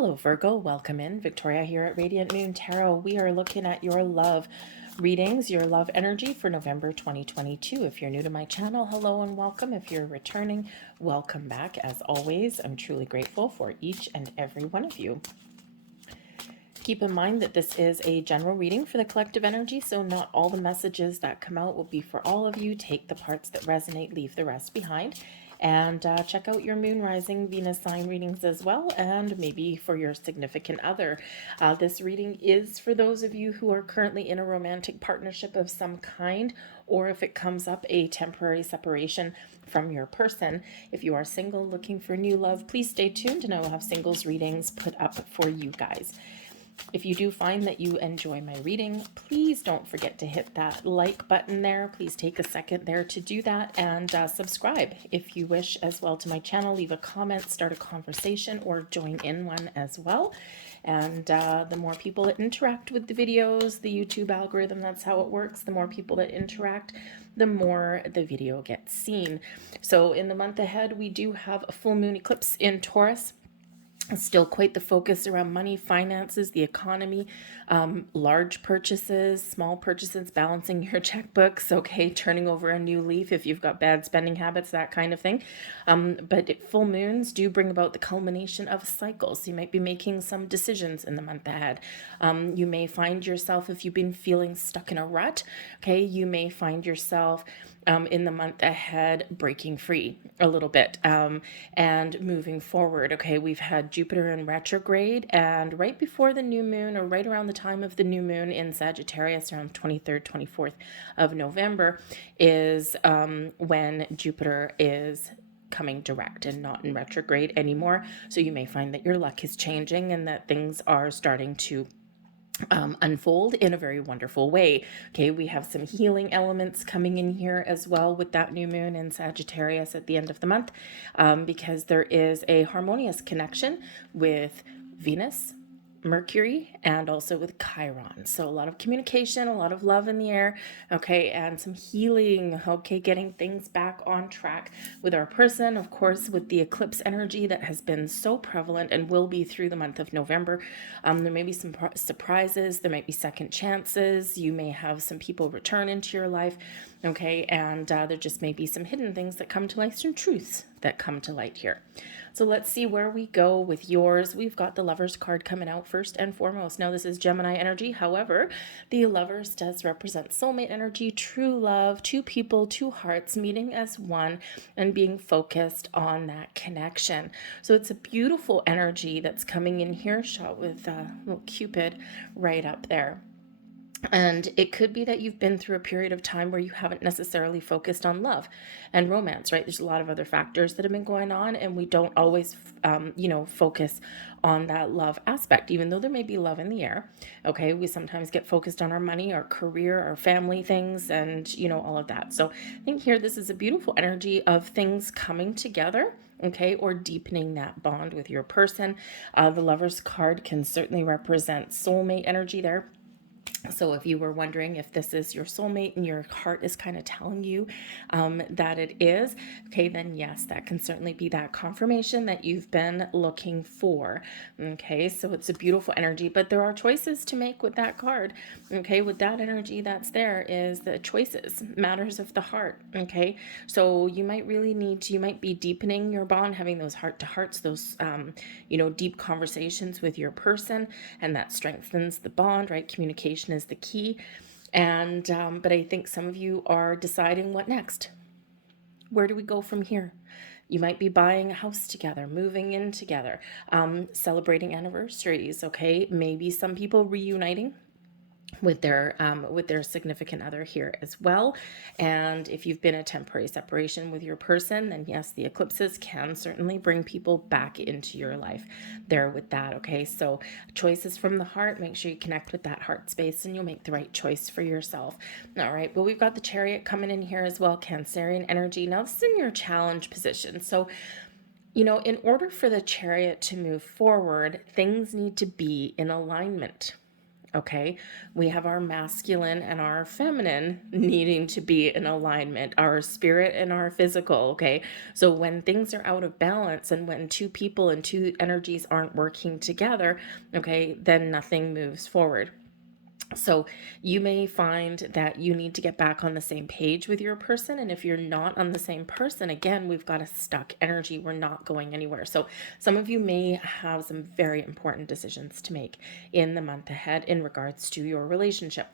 Hello, Virgo. Welcome in. Victoria here at Radiant Moon Tarot. We are looking at your love readings, your love energy for November 2022. If you're new to my channel, hello and welcome. If you're returning, welcome back. As always, I'm truly grateful for each and every one of you. Keep in mind that this is a general reading for the collective energy, so not all the messages that come out will be for all of you. Take the parts that resonate, leave the rest behind. And check out your moon, rising, Venus sign readings as well, and maybe for your significant other. This reading is for those of you who are currently in a romantic partnership of some kind, or if it comes up a temporary separation from your person. If you are single looking for new love, please stay tuned and I will have singles readings put up for you guys. If you do find that you enjoy my reading, please don't forget to hit that like button there. Please take a second there to do that, and subscribe if you wish as well to my channel. Leave a comment, start a conversation, or join in one as well. And the more people that interact with the videos, the YouTube algorithm, that's how it works. The more people that interact, the more the video gets seen. So in the month ahead, we do have a full moon eclipse in Taurus. Still quite the focus around money, finances, the economy, large purchases, small purchases, balancing your checkbooks, okay, turning over a new leaf if you've got bad spending habits, that kind of thing. But full moons do bring about the culmination of cycles. You might be making some decisions in the month ahead. You may find yourself, if you've been feeling stuck in a rut, okay, you may find yourself in the month ahead breaking free a little bit and moving forward. Okay, we've had Jupiter in retrograde, and right before the new moon, or right around the time of the new moon in Sagittarius, around 23rd, 24th of November, is when Jupiter is coming direct and not in retrograde anymore. So you may find that your luck is changing and that things are starting to unfold in a very wonderful way. Okay, we have some healing elements coming in here as well with that new moon in Sagittarius at the end of the month, because there is a harmonious connection with Venus, Mercury, and also with Chiron. So a lot of communication, a lot of love in the air, okay, and some healing, okay, getting things back on track with our person. Of course, with the eclipse energy that has been so prevalent and will be through the month of November, there may be some surprises, there might be second chances, you may have some people return into your life, okay, and there just may be some hidden things that come to light, some truths that come to light here. So let's see where we go with yours. We've got the Lovers card coming out first and foremost. Now, this is Gemini energy. However, the Lovers does represent soulmate energy, true love, two people, two hearts meeting as one and being focused on that connection. So it's a beautiful energy that's coming in here, shot with little Cupid right up there. And it could be that you've been through a period of time where you haven't necessarily focused on love and romance, right? There's a lot of other factors that have been going on, and we don't always, focus on that love aspect, even though there may be love in the air. Okay, we sometimes get focused on our money, our career, our family things, and all of that. So I think here this is a beautiful energy of things coming together, okay, or deepening that bond with your person. The Lovers card can certainly represent soulmate energy there. So if you were wondering if this is your soulmate and your heart is kind of telling you that it is, okay, then yes, that can certainly be that confirmation that you've been looking for. Okay, so it's a beautiful energy, but there are choices to make with that card. Okay, with that energy that's there is the choices, matters of the heart. Okay, so you might really need to, you might be deepening your bond, having those heart to hearts, those, deep conversations with your person, and that strengthens the bond, right? Communication is the key. And but I think some of you are deciding what next. Where do we go from here? You might be buying a house together, moving in together, celebrating anniversaries, okay? Maybe some people reuniting with their significant other here as well. And if you've been a temporary separation with your person, then yes, the eclipses can certainly bring people back into your life there with that. Okay, so choices from the heart, make sure you connect with that heart space and you'll make the right choice for yourself. All right, well, we've got the Chariot coming in here as well, Cancerian energy. Now this is in your challenge position, so in order for the Chariot to move forward, things need to be in alignment. Okay, we have our masculine and our feminine needing to be in alignment, our spirit and our physical. Okay, so when things are out of balance and when two people and two energies aren't working together, okay, then nothing moves forward. So you may find that you need to get back on the same page with your person. And if you're not on the same person, again, we've got a stuck energy. We're not going anywhere. So some of you may have some very important decisions to make in the month ahead in regards to your relationship.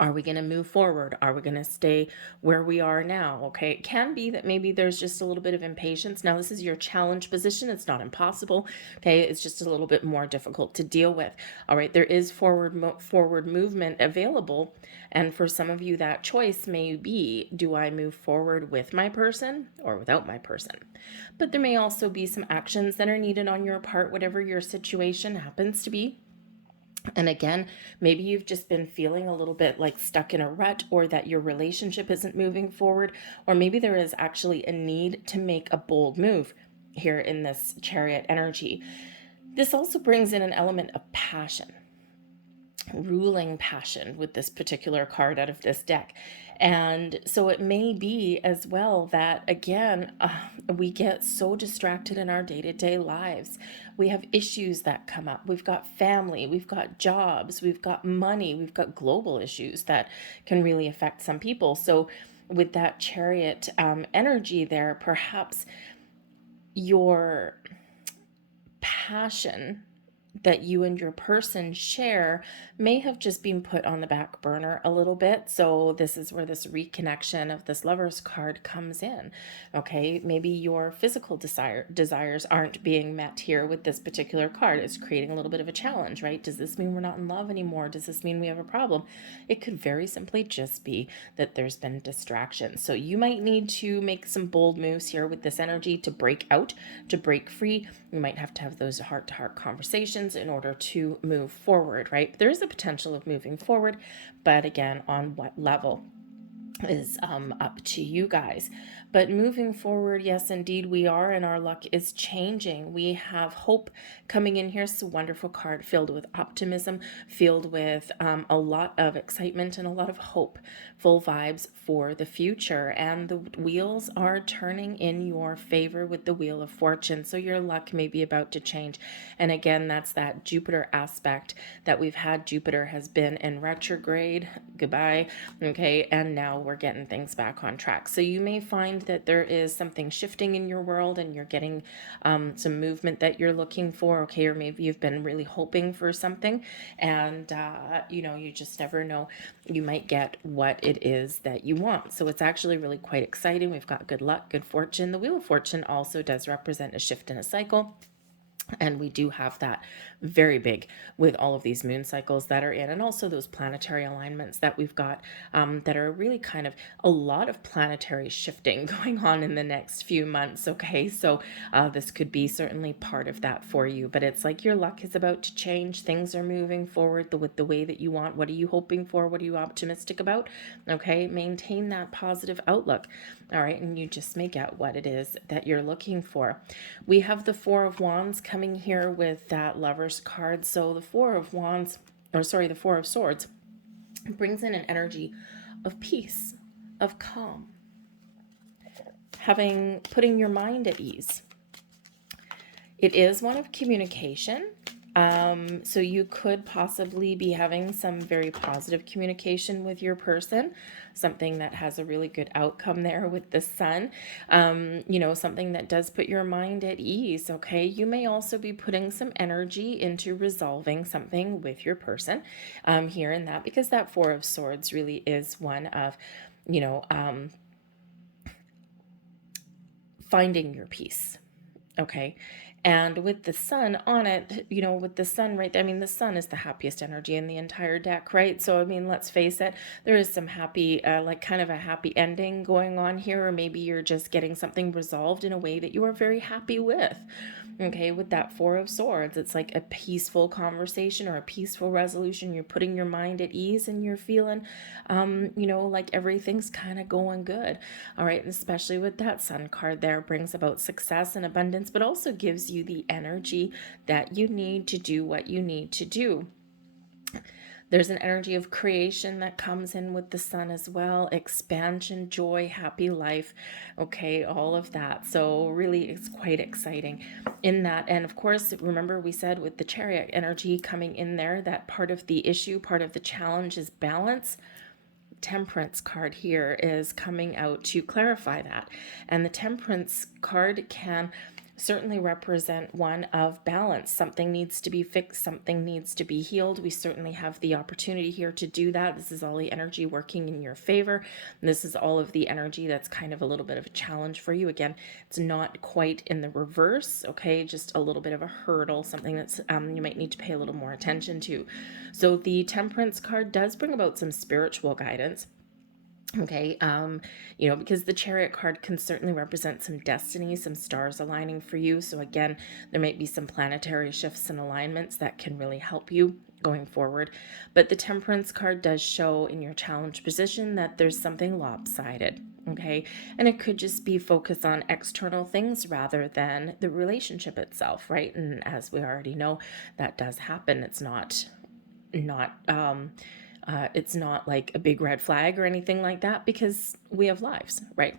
Are we going to move forward? Are we going to stay where we are now? Okay, it can be that maybe there's just a little bit of impatience. Now, this is your challenge position. It's not impossible. Okay, it's just a little bit more difficult to deal with. All right, there is forward movement available, and for some of you, that choice may be: do I move forward with my person or without my person? But there may also be some actions that are needed on your part, whatever your situation happens to be. And again, maybe you've just been feeling a little bit like stuck in a rut, or that your relationship isn't moving forward, or maybe there is actually a need to make a bold move here in this Chariot energy. This also brings in an element of passion, ruling passion, with this particular card out of this deck. And so it may be as well that, again, we get so distracted in our day-to-day lives. We have issues that come up. We've got family, we've got jobs, we've got money, we've got global issues that can really affect some people. So with that Chariot energy there, perhaps your passion that you and your person share may have just been put on the back burner a little bit. So this is where this reconnection of this Lover's card comes in. Okay, maybe your physical desires aren't being met here with this particular card. It's creating a little bit of a challenge, right? Does this mean we're not in love anymore? Does this mean we have a problem? It could very simply just be that there's been distraction. So you might need to make some bold moves here with this energy to break out, to break free. You might have to have those heart-to-heart conversations in order to move forward, right? There is a potential of moving forward, but again, on what level is up to you guys. But moving forward, yes, indeed, we are, and our luck is changing. We have hope coming in here. It's a wonderful card filled with optimism, filled with a lot of excitement and a lot of hope, full vibes for the future. And the wheels are turning in your favor with the Wheel of Fortune. So your luck may be about to change. And again, that's that Jupiter aspect that we've had. Jupiter has been in retrograde. Goodbye. Okay. And now we're getting things back on track. So you may find that there is something shifting in your world and you're getting some movement that you're looking for. Okay. Or maybe you've been really hoping for something and, you just never know. You might get what it is that you want. So it's actually really quite exciting. We've got good luck, good fortune. The Wheel of Fortune also does represent a shift in a cycle. And we do have that very big with all of these moon cycles that are in, and also those planetary alignments that we've got that are really kind of a lot of planetary shifting going on in the next few months. Okay, so this could be certainly part of that for you, but it's like your luck is about to change. Things are moving forward with the way that you want. What are you hoping for? What are you optimistic about? Okay, maintain that positive outlook. All right, and you just may get what it is that you're looking for. We have the Four of Wands coming here with that Lover's card. So the Four of Swords brings in an energy of peace, of calm, putting your mind at ease. It is one of communication. So you could possibly be having some very positive communication with your person, something that has a really good outcome there with the Sun, something that does put your mind at ease. Okay. You may also be putting some energy into resolving something with your person here and that, because that Four of Swords really is one of, finding your peace. Okay. And with the Sun on it, with the Sun right there, the Sun is the happiest energy in the entire deck, right? So, let's face it, there is some happy, kind of a happy ending going on here, or maybe you're just getting something resolved in a way that you are very happy with. Okay, with that Four of Swords, it's like a peaceful conversation or a peaceful resolution. You're putting your mind at ease and you're feeling, like everything's kind of going good. All right, and especially with that Sun card there, brings about success and abundance, but also gives you the energy that you need to do what you need to do. There's an energy of creation that comes in with the sun as well, expansion, joy, happy life, okay, all of that. So really it's quite exciting in that. And of course, remember we said with the chariot energy coming in there, that part of the issue, part of the challenge is balance. Temperance card here is coming out to clarify that. And the Temperance card can certainly represent one of balance. Something needs to be fixed, something needs to be healed. We certainly have the opportunity here to do that. This is all the energy working in your favor. This is all of the energy that's kind of a little bit of a challenge for you. Again, it's not quite in the reverse, okay? Just a little bit of a hurdle, something that's you might need to pay a little more attention to. So the Temperance card does bring about some spiritual guidance. Okay, because the Chariot card can certainly represent some destiny, some stars aligning for you. So again, there might be some planetary shifts and alignments that can really help you going forward. But the Temperance card does show in your challenge position that there's something lopsided. Okay, and it could just be focused on external things rather than the relationship itself, right? And as we already know, that does happen. It's not like a big red flag or anything like that, because we have lives, right?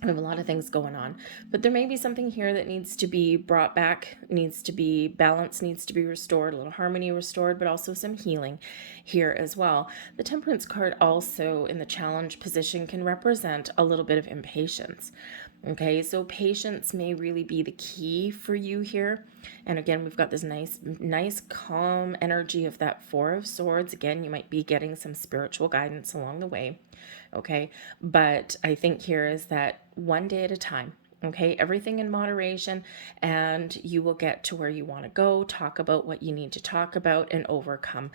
We have a lot of things going on, but there may be something here that needs to be brought back, needs to be balanced, needs to be restored, a little harmony restored, but also some healing here as well. The Temperance card also in the challenge position can represent a little bit of impatience. Okay, so patience may really be the key for you here. And again, we've got this nice calm energy of that Four of Swords. Again, you might be getting some spiritual guidance along the way. Okay, but I think here is that one day at a time. Okay, everything in moderation, and you will get to where you want to go. Talk about what you need to talk about and overcome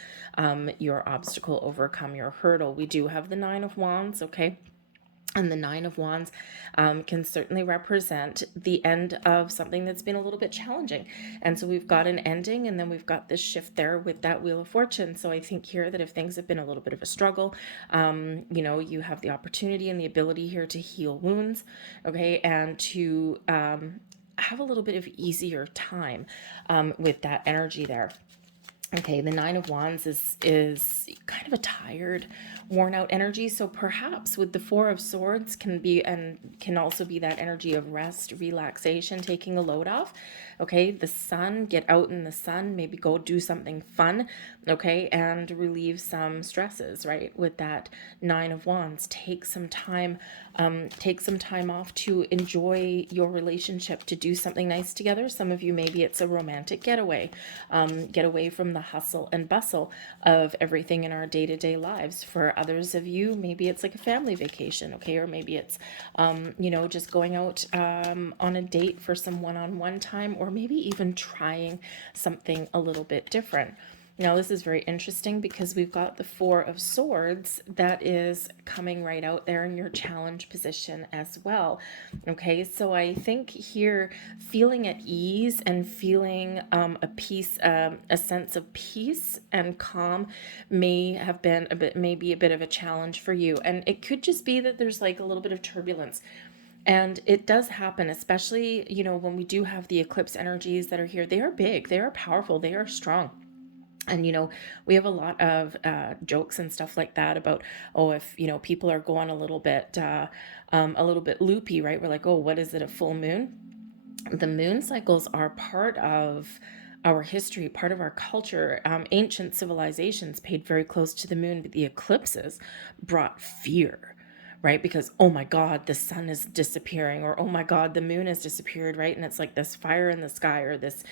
your obstacle, overcome your hurdle. We do have the Nine of Wands, okay? And the Nine of Wands can certainly represent the end of something that's been a little bit challenging. And so we've got an ending, and then we've got this shift there with that Wheel of Fortune. So I think here that if things have been a little bit of a struggle, you have the opportunity and the ability here to heal wounds, okay, and to have a little bit of easier time with that energy there. Okay, the Nine of Wands is kind of a tired, worn out energy. So perhaps with the Four of Swords can also be that energy of rest, relaxation, taking a load off. Okay, the sun, get out in the sun, maybe go do something fun, okay, and relieve some stresses, right? With that Nine of Wands, take some time off to enjoy your relationship, to do something nice together. Some of you, maybe it's a romantic getaway, get away from the hustle and bustle of everything in our day-to-day lives. For others of you, maybe it's like a family vacation, okay, or maybe it's just going out on a date for some one-on-one time, or maybe even trying something a little bit different. Now, this is very interesting because we've got the Four of Swords that is coming right out there in your challenge position as well. Okay, so I think here feeling at ease and feeling a sense of peace and calm may be a bit of a challenge for you. And it could just be that there's like a little bit of turbulence. And it does happen, especially, when we do have the eclipse energies that are here. They are big, they are powerful, they are strong. And, we have a lot of jokes and stuff like that about, if, people are going a little bit loopy, right? We're like, what is it, a full moon? The moon cycles are part of our history, part of our culture. Ancient civilizations paid very close to the moon, but the eclipses brought fear, right? Because, oh my God, the sun is disappearing, or oh my God, the moon has disappeared, right? And it's like this fire in the sky, or this,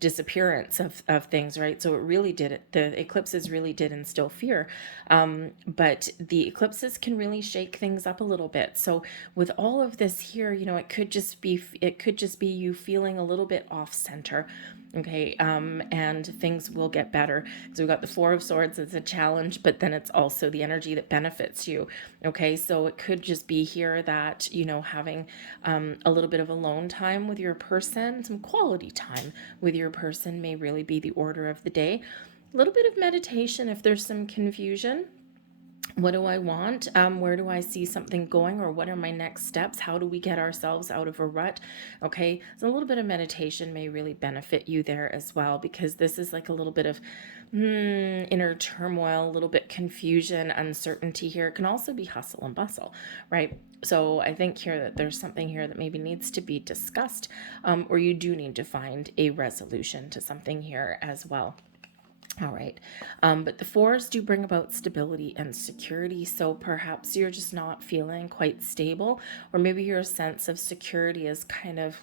disappearance of things, right? So the eclipses really did instill fear. But the eclipses can really shake things up a little bit. So with all of this here, it could just be you feeling a little bit off center. Okay, and things will get better. So we've got the Four of Swords as a challenge, but then it's also the energy that benefits you. Okay, so it could just be here that, having a little bit of alone time with your person, some quality time with your person may really be the order of the day. A little bit of meditation if there's some confusion. What do I want? Where do I see something going, or what are my next steps? How do we get ourselves out of a rut? Okay, so a little bit of meditation may really benefit you there as well, because this is like a little bit of inner turmoil, a little bit confusion, uncertainty here. It can also be hustle and bustle, right? So I think here that there's something here that maybe needs to be discussed, or you do need to find a resolution to something here as well. All right. But the fours do bring about stability and security. So perhaps you're just not feeling quite stable, or maybe your sense of security is kind of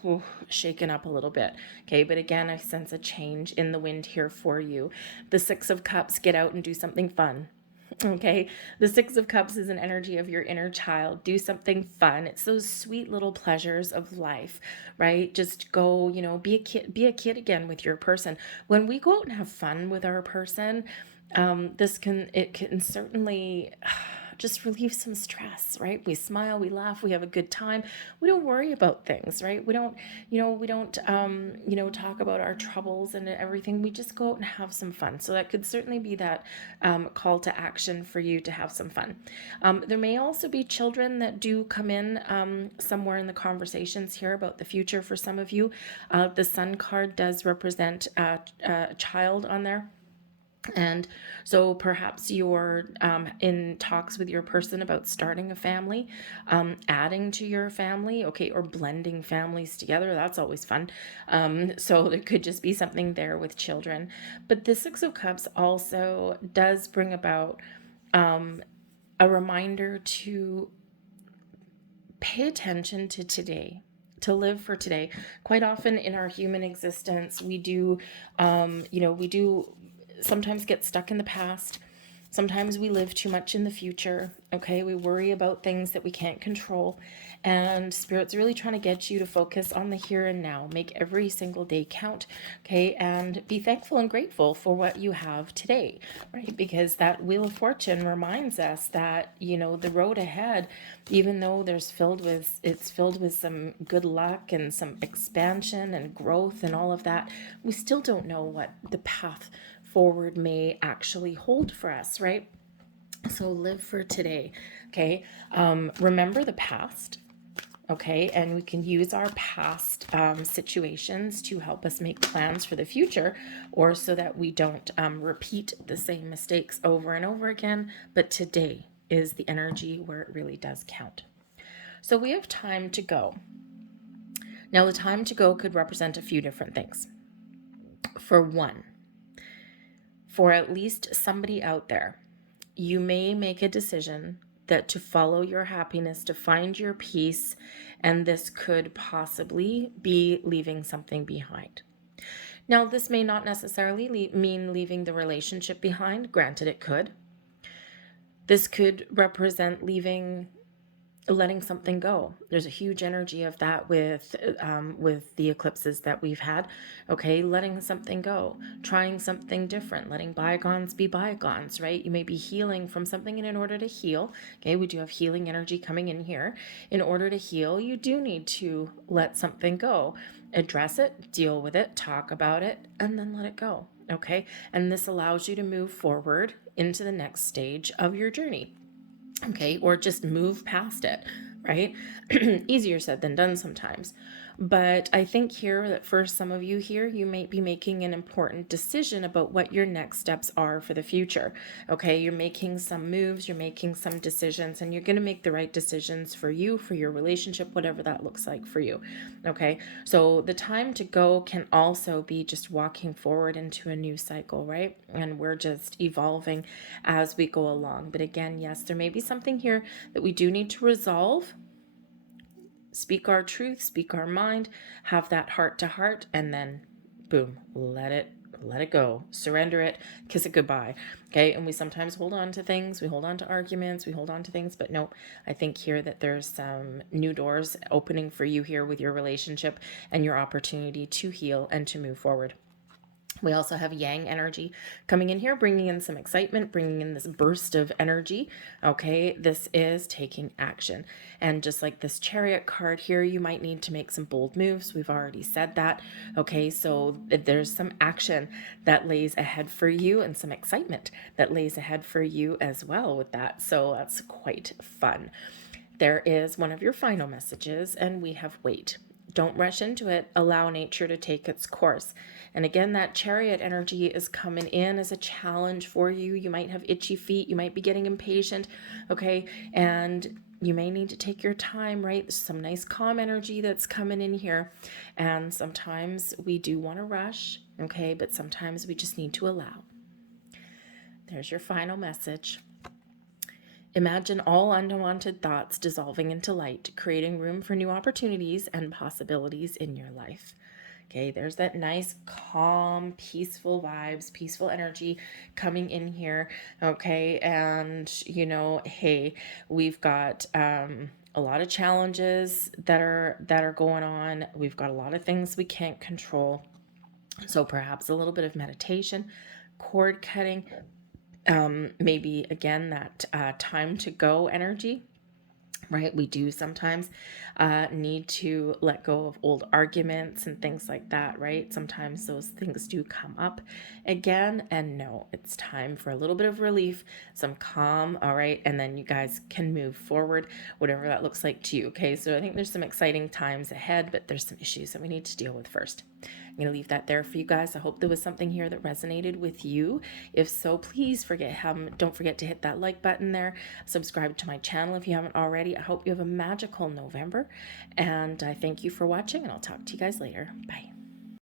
shaken up a little bit. Okay. But again, I sense a change in the wind here for you. The Six of Cups, get out and do something fun. Okay, the Six of Cups is an energy of your inner child. Do something fun. It's those sweet little pleasures of life, right? Just go, be a kid again with your person. When we go out and have fun with our person, it can certainly just relieve some stress, right? We smile, we laugh, we have a good time. We don't worry about things, right? We don't talk about our troubles and everything. We just go out and have some fun. So that could certainly be that call to action for you to have some fun. There may also be children that do come in somewhere in the conversations here about the future for some of you. The Sun card does represent a child on there. And so perhaps you're in talks with your person about starting a family, adding to your family, okay, or blending families together. That's always fun. So there could just be something there with children. But the Six of Cups also does bring about a reminder to pay attention to today, to live for today. Quite often in our human existence, we do sometimes get stuck in the past. Sometimes we live too much in the future. Okay, we worry about things that we can't control. And Spirit's really trying to get you to focus on the here and now. Make every single day count. Okay, and be thankful and grateful for what you have today, right? Because that Wheel of Fortune reminds us that, the road ahead, even though it's filled with some good luck and some expansion and growth and all of that, we still don't know what the path forward may actually hold for us, right? So live for today, okay? Remember the past, okay? And we can use our past situations to help us make plans for the future, or so that we don't repeat the same mistakes over and over again. But today is the energy where it really does count. So we have time to go. Now, the time to go could represent a few different things. For one, for at least somebody out there, you may make a decision that to follow your happiness, to find your peace, and this could possibly be leaving something behind. Now, this may not necessarily mean leaving the relationship behind. Granted, it could. This could represent letting something go. There's a huge energy of that with the eclipses that we've had. Okay, letting something go, trying something different, letting bygones be bygones, right? You may be healing from something, and in order to heal, okay, we do have healing energy coming in here. In order to heal, you do need to let something go, address it, deal with it, talk about it, and then let it go. Okay, and this allows you to move forward into the next stage of your journey. Okay, or just move past it, right? Easier said than done sometimes. But I think here that for some of you here, you might be making an important decision about what your next steps are for the future. Okay, you're making some moves, you're making some decisions, and you're going to make the right decisions for you, for your relationship, whatever that looks like for you. Okay, so the time to go can also be just walking forward into a new cycle, right? And we're just evolving as we go along. But again, yes, there may be something here that we do need to resolve. Speak our truth, speak our mind, have that heart to heart, and then boom, let it go, surrender it, kiss it goodbye. Okay, and we sometimes hold on to things, we hold on to arguments, we hold on to things, but no, I think here that there's some new doors opening for you here with your relationship and your opportunity to heal and to move forward. We also have yang energy coming in here, bringing in some excitement, bringing in this burst of energy. Okay, this is taking action. And just like this chariot card here, you might need to make some bold moves. We've already said that. Okay, so there's some action that lays ahead for you and some excitement that lays ahead for you as well with that. So that's quite fun. There is one of your final messages, and we have wait. Don't rush into it. Allow nature to take its course. And again, that chariot energy is coming in as a challenge for you. You might have itchy feet. You might be getting impatient. Okay. And you may need to take your time, right? There's some nice calm energy that's coming in here. And sometimes we do want to rush. Okay. But sometimes we just need to allow. There's your final message. Imagine all unwanted thoughts dissolving into light, creating room for new opportunities and possibilities in your life. Okay, there's that nice, calm, peaceful vibes, peaceful energy coming in here. Okay, and hey, we've got a lot of challenges that are going on. We've got a lot of things we can't control. So perhaps a little bit of meditation, cord cutting, maybe again that time to go energy, right? We do sometimes need to let go of old arguments and things like that, right? Sometimes those things do come up again, and no, it's time for a little bit of relief, some calm, all right? And then you guys can move forward, whatever that looks like to you, okay? So I think there's some exciting times ahead, but there's some issues that we need to deal with first. I'm going to leave that there for you guys. I hope there was something here that resonated with you. If so, please don't forget to hit that like button there. Subscribe to my channel if you haven't already. I hope you have a magical November, and I thank you for watching, and I'll talk to you guys later. Bye.